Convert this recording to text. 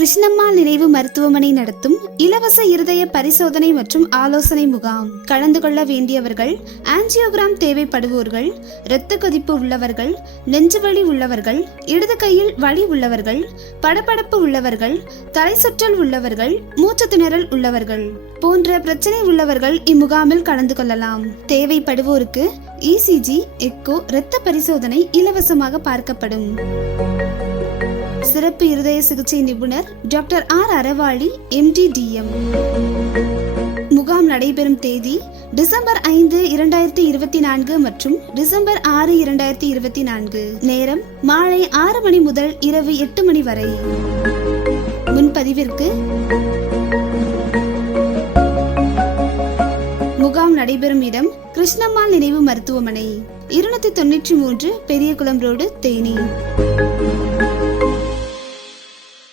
கிருஷ்ணம்மா நினைவு மருத்துவமனை நடத்தும் இலவச இருதய பரிசோதனை மற்றும் ஆலோசனை முகாம். கலந்து கொள்ள வேண்டியவர்கள் ஆஞ்சியோகிராம் தேவைப்படுவோர்கள் இரத்த கொதிப்பு உள்ளவர்கள் நெஞ்சுவலி உள்ளவர்கள் இடது கையில் வலி உள்ளவர்கள் படபடப்பு உள்ளவர்கள் தலை சுற்றல் உள்ளவர்கள் மூச்சு திணறல் உள்ளவர்கள் போன்ற பிரச்சனை உள்ளவர்கள் இம்முகாமில் கலந்து கொள்ளலாம். தேவைப்படுவோருக்கு இசிஜி எக்கோ இரத்த பரிசோதனை இலவசமாக பார்க்கப்படும். சிறப்பு இருதய சிகிச்சை நிபுணர் டாக்டர் ஆர் அறவாளி எம்டிடிஎம் முகாம் நடைபெறும் தேதி டிசம்பர் ஐந்து இரண்டாயிரத்தி இருபத்தி நான்கு மற்றும் டிசம்பர் ஆறு இரண்டாயிரத்தி இருபத்தி நான்கு. நேரம் மாலை ஆறு மணி முதல் இரவு எட்டு மணி வரை. முன்பதிவிற்கு முகாம் நடைபெறும் இடம் கிருஷ்ணம்மாள் நினைவு மருத்துவமனை. இருநூத்தி தொன்னூற்றி மூன்று பெரியகுளம் ரோடு தேனி.